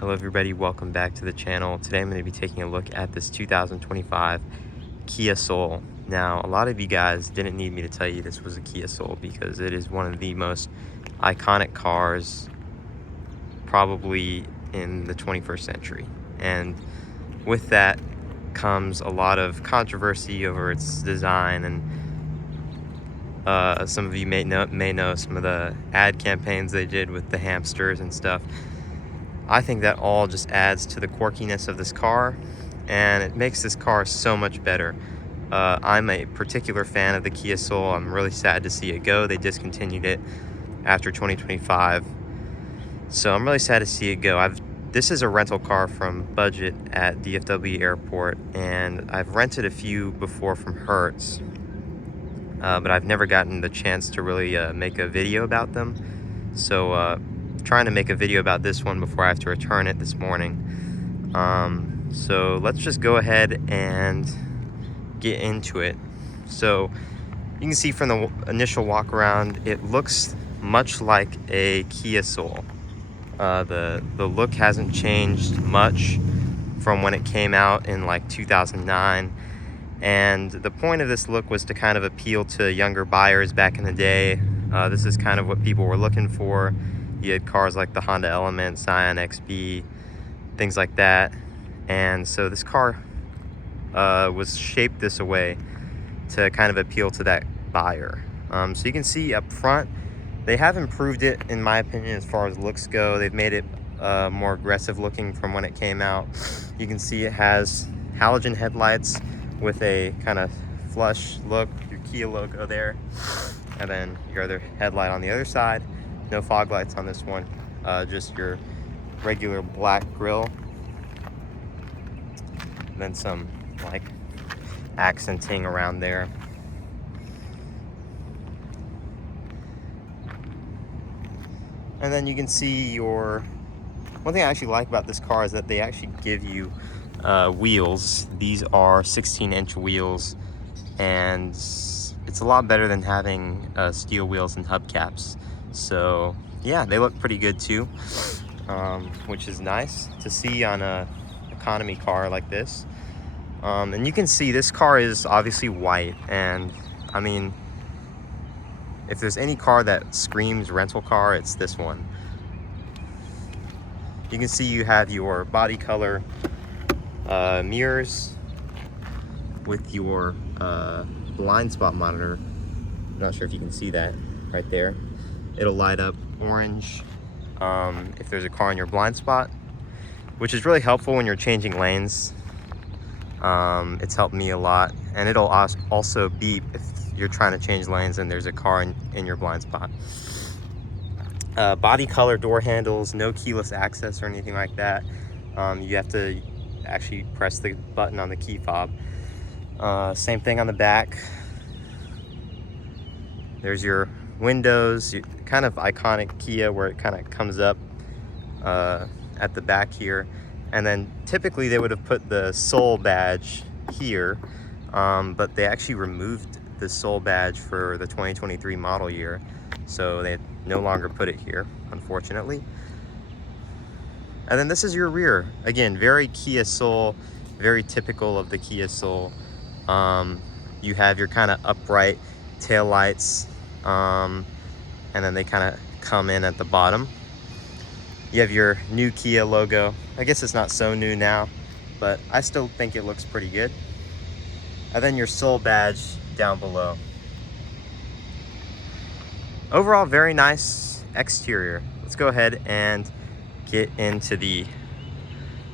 Hello everybody, welcome back to the channel. Today I'm going to be taking a look at this 2025 Kia Soul. Now, a lot of you guys didn't need me to tell you this was a Kia Soul because it is one of the most iconic cars probably in the 21st century. And with that comes a lot of controversy over its design, and some of you may know some of the ad campaigns they did with the hamsters and stuff. I think that all just adds to the quirkiness of this car, and it makes this car so much better. I'm a particular fan of the Kia Soul. I'm really sad to see it go. They discontinued it after 2025, so I'm really sad to see it go. This is a rental car from Budget at DFW Airport, and I've rented a few before from Hertz, but I've never gotten the chance to really make a video about them. So trying to make a video about this one before I have to return it this morning. So let's just go ahead and get into it. So you can see from the initial walk around, it looks much like a Kia Soul. The look hasn't changed much from when it came out in like 2009. And the point of this look was to kind of appeal to younger buyers back in the day. This is kind of what people were looking for. You had cars like the Honda Element, Scion XB, things like that. And so this car was shaped this way to kind of appeal to that buyer. So you can see up front, they have improved it, in my opinion, as far as looks go. They've made it more aggressive looking from when it came out. You can see it has halogen headlights with a kind of flush look, your Kia logo there, and then your other headlight on the other side. No fog lights on this one, just your regular black grille, and then some like accenting around there. And then you can see one thing I actually like about this car is that they actually give you wheels. These are 16-inch wheels, and it's a lot better than having steel wheels and hubcaps. So yeah, they look pretty good too, which is nice to see on a economy car like this. And you can see this car is obviously white, and I mean, if there's any car that screams rental car, it's this one. You can see you have your body color mirrors with your blind spot monitor. I'm not sure if you can see that right there. It'll light up orange if there's a car in your blind spot, which is really helpful when you're changing lanes. It's helped me a lot, and it'll also beep if you're trying to change lanes and there's a car in your blind spot. Body color door handles, no keyless access or anything like that. You have to actually press the button on the key fob. Same thing on the back. There's your windows, kind of iconic Kia where it kind of comes up at the back here. And then typically they would have put the Soul badge here, but they actually removed the Soul badge for the 2023 model year. So they no longer put it here, unfortunately. And then this is your rear. Again, very Kia Soul, very typical of the Kia Soul. You have your kind of upright tail lights, and then they kind of come in at the bottom. You have your new Kia logo. I guess it's not so new now, but I still think it looks pretty good. And then your Soul badge down below. Overall, very nice exterior. Let's go ahead and get into the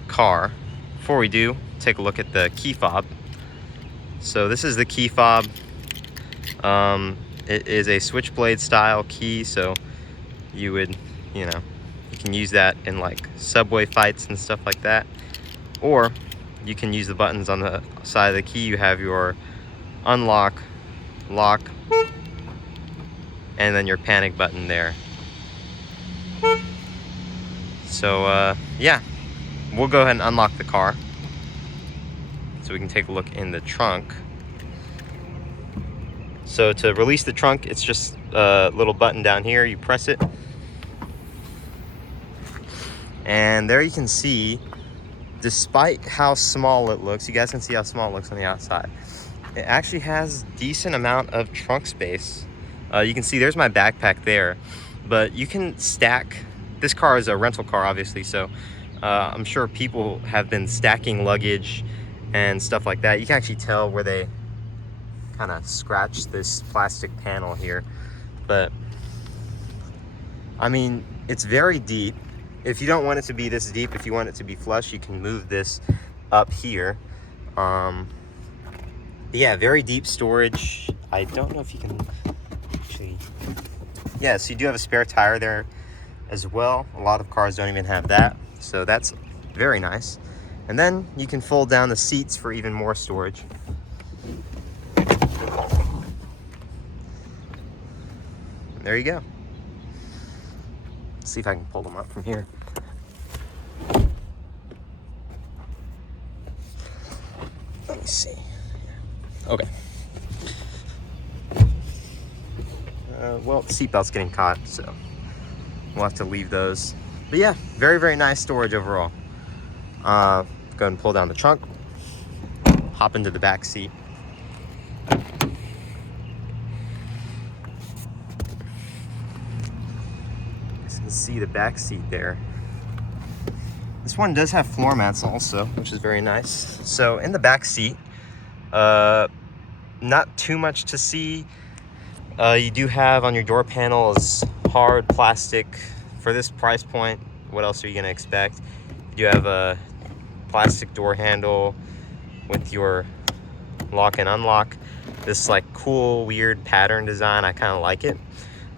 car. Before we do, take a look at the key fob. So this is the key fob. It is a switchblade style key, so you would, you can use that in like subway fights and stuff like that. Or you can use the buttons on the side of the key. You have your unlock, lock, and then your panic button there. So yeah, we'll go ahead and unlock the car so we can take a look in the trunk. So to release the trunk, it's just a little button down here. You press it, And there you can see, despite how small it looks, you guys can see how small it looks on the outside. It actually has decent amount of trunk space. You can see there's my backpack there, but you can stack. This car is a rental car, obviously, so I'm sure people have been stacking luggage and stuff like that. You can actually tell where they kind of scratch this plastic panel here, but I mean, it's very deep. If you don't want it to be this deep, if you want it to be flush, you can move this up here. Yeah, very deep storage. I don't know if you can actually, yeah, so you do have a spare tire there as well. A lot of cars don't even have that, so that's very nice. And then you can fold down the seats for even more storage. There you go. Let's see if I can pull them up from here. Let me see. Okay. Well, the seatbelt's getting caught, so we'll have to leave those. But yeah, very, very nice storage overall. Go ahead and pull down the trunk. Hop into the back seat. You can see the back seat there. This one does have floor mats also, which is very nice. So in the back seat, not too much to see. You do have on your door panels hard plastic. For this price point, what else are you gonna expect? You do have a plastic door handle with your lock and unlock. This like cool, weird pattern design, I kind of like it.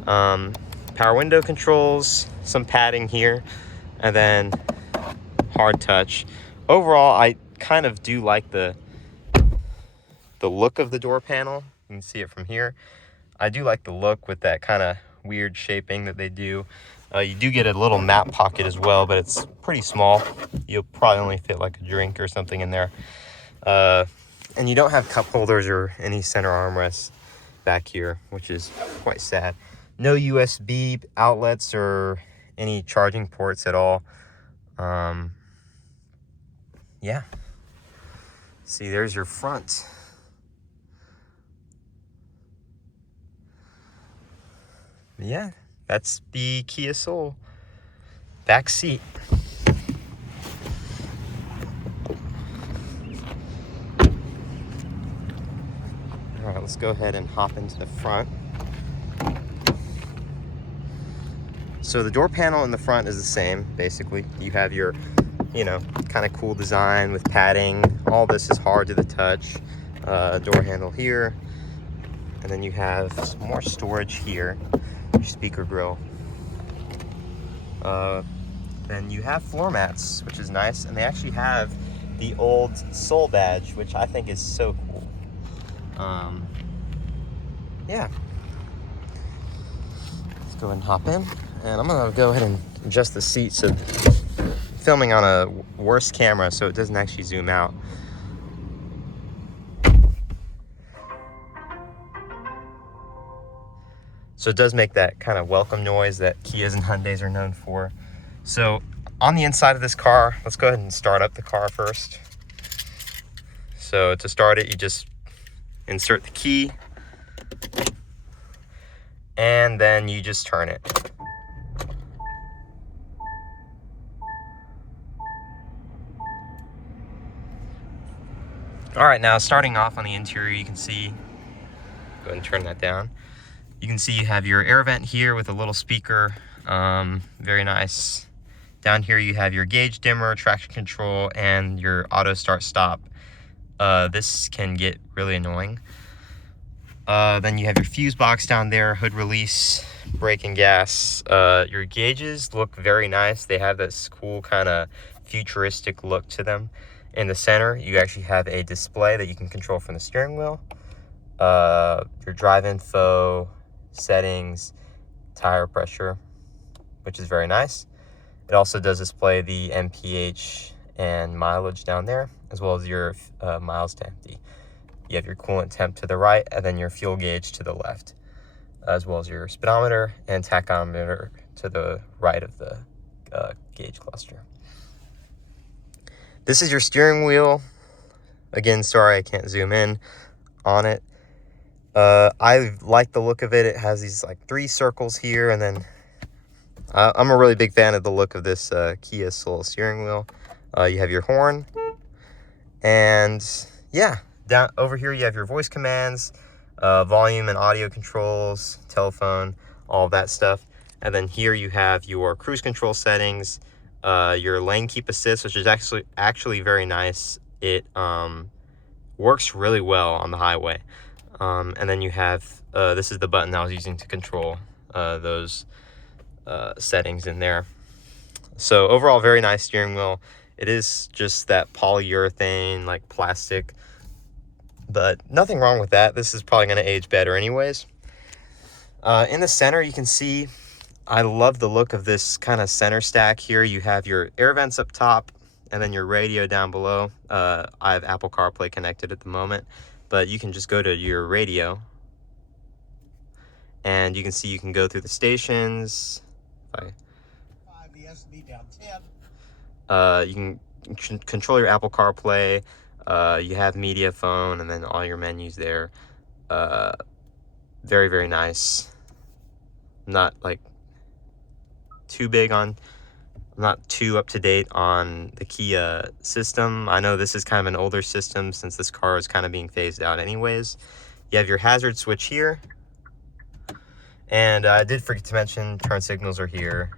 Power window controls, some padding here, and then hard touch. Overall, I kind of do like the look of the door panel. You can see it from here. I do like the look with that kind of weird shaping that they do. You do get a little map pocket as well, but it's pretty small. You'll probably only fit like a drink or something in there. And you don't have cup holders or any center armrests back here, which is quite sad. No USB outlets or any charging ports at all. Yeah. See, there's your front. Yeah, that's the Kia Soul back seat. All right, let's go ahead and hop into the front. So the door panel in the front is the same, basically. You have your, kind of cool design with padding. All this is hard to the touch. Door handle here. And then you have some more storage here. Your speaker grill. Then you have floor mats, which is nice. And they actually have the old Soul badge, which I think is so cool. Yeah. Let's go ahead and hop in. And I'm gonna go ahead and adjust the seat so filming on a worse camera so it doesn't actually zoom out. So it does make that kind of welcome noise that Kias and Hyundais are known for. So on the inside of this car, let's go ahead and start up the car first. So to start it, you just insert the key and then you just turn it. All right, now starting off on the interior, you can see, go ahead and turn that down. You can see you have your air vent here with a little speaker, very nice. Down here you have your gauge dimmer, traction control, and your auto start stop. This can get really annoying. Then you have your fuse box down there, hood release, brake and gas. Your gauges look very nice. They have this cool kind of futuristic look to them. In the center, you actually have a display that you can control from the steering wheel. Your drive info, settings, tire pressure, which is very nice. It also does display the MPH and mileage down there, as well as your miles to empty. You have your coolant temp to the right, and then your fuel gauge to the left, as well as your speedometer and tachometer to the right of the gauge cluster. This is your steering wheel. Again, sorry I can't zoom in on it. I like the look of it. It has these like 3 circles here, and then I'm a really big fan of the look of this Kia Soul steering wheel. You have your horn, and yeah, down over here you have your voice commands, volume and audio controls, telephone, all that stuff. And then here you have your cruise control settings, your lane keep assist, which is actually very nice. It works really well on the highway. And then you have, this is the button I was using to control those settings in there. So overall, very nice steering wheel. It is just that polyurethane, like plastic, but nothing wrong with that. This is probably going to age better anyways. In the center, you can see, I love the look of this kind of center stack here. You have your air vents up top and then your radio down below. I have Apple CarPlay connected at the moment, but you can just go to your radio and you can see you can go through the stations. The SD down 10. You can control your Apple CarPlay. You have media phone and then all your menus there. Very, very nice. Not like too big on, I'm not too up to date on the Kia system. I know this is kind of an older system since this car is kind of being phased out anyways. You have your hazard switch here. And I did forget to mention turn signals are here.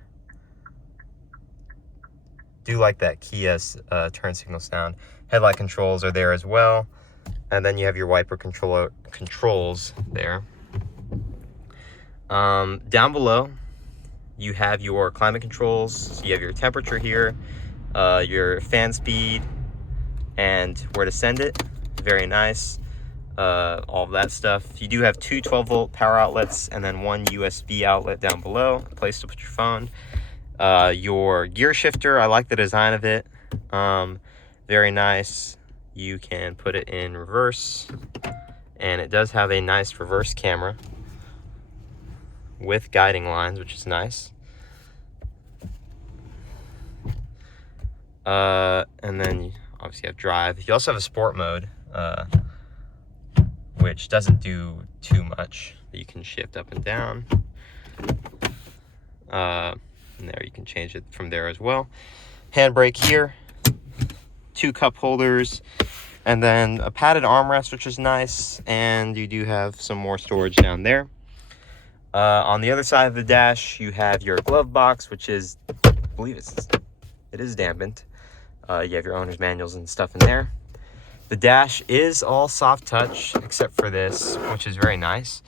Do like that Kia turn signal sound. Headlight controls are there as well. And then you have your wiper controls there. Down below, you have your climate controls. So you have your temperature here, your fan speed, and where to send it. Very nice. All of that stuff. You do have 2 12-volt power outlets and then 1 USB outlet down below, a place to put your phone. Your gear shifter, I like the design of it. Very nice. You can put it in reverse, and it does have a nice reverse camera with guiding lines, which is nice. And then you obviously have drive. You also have a sport mode, which doesn't do too much. You can shift up and down. And there you can change it from there as well. Handbrake here, 2 cup holders, and then a padded armrest, which is nice. And you do have some more storage down there. On the other side of the dash, you have your glove box, which is, I believe it is dampened. You have your owner's manuals and stuff in there. The dash is all soft touch except for this, which is very nice.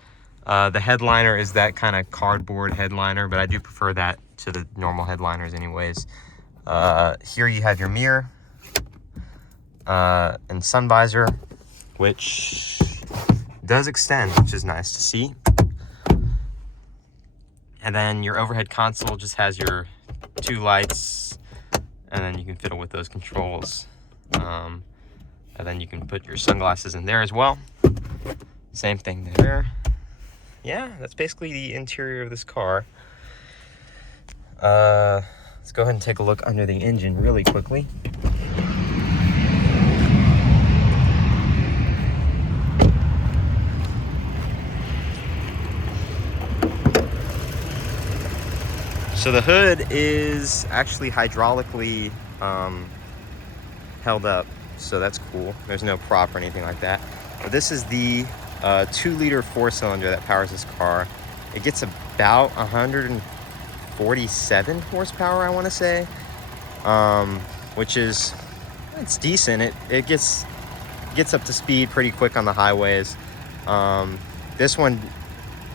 The headliner is that kind of cardboard headliner, but I do prefer that to the normal headliners anyways. Here you have your mirror and sun visor, which does extend, which is nice to see. And then your overhead console just has your 2 lights, and then you can fiddle with those controls. And then you can put your sunglasses in there as well. Same thing there. Yeah, that's basically the interior of this car. Let's go ahead and take a look under the engine really quickly. So the hood is actually hydraulically held up, so that's cool. There's no prop or anything like that. But this is the 2-liter 4-cylinder that powers this car. It gets about 147 horsepower, I want to say, which is, it's decent. It gets up to speed pretty quick on the highways. This one,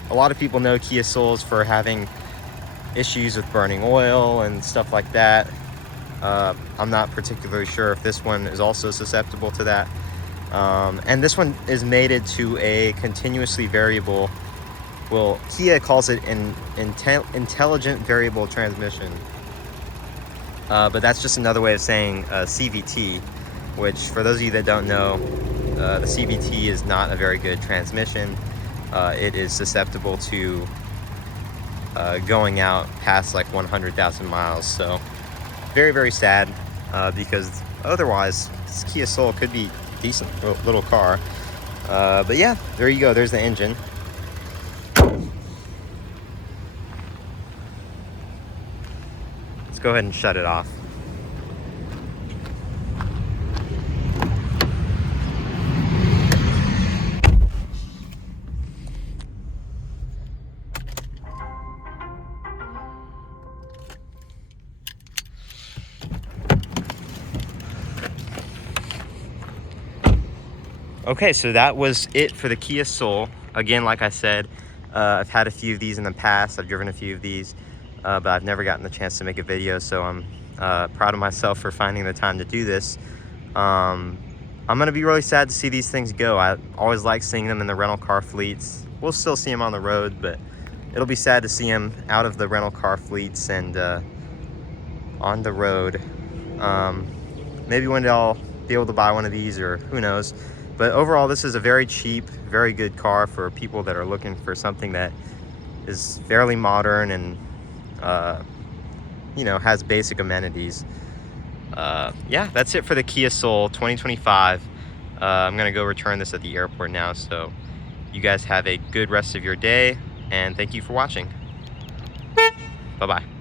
a lot of people know Kia Souls for having issues with burning oil and stuff like that. I'm not particularly sure if this one is also susceptible to that. And this one is mated to a continuously variable, well, Kia calls it an intelligent variable transmission. But that's just another way of saying CVT, which for those of you that don't know, the CVT is not a very good transmission. It is susceptible to going out past like 100,000 miles. So very, very sad, because otherwise this Kia Soul could be a decent little car. But yeah, there you go. There's the engine. Let's go ahead and shut it off. Okay, so that was it for the Kia Soul. Again, like I said, I've had a few of these in the past. I've driven a few of these, but I've never gotten the chance to make a video, so I'm proud of myself for finding the time to do this. I'm gonna be really sad to see these things go. I always like seeing them in the rental car fleets. We'll still see them on the road, but it'll be sad to see them out of the rental car fleets and on the road. Maybe one day I'll be able to buy one of these, or who knows. But overall, this is a very cheap, very good car for people that are looking for something that is fairly modern and you know, has basic amenities. Yeah, that's it for the Kia Soul 2025. I'm gonna go return this at the airport now, so you guys have a good rest of your day, and thank you for watching. Bye-bye.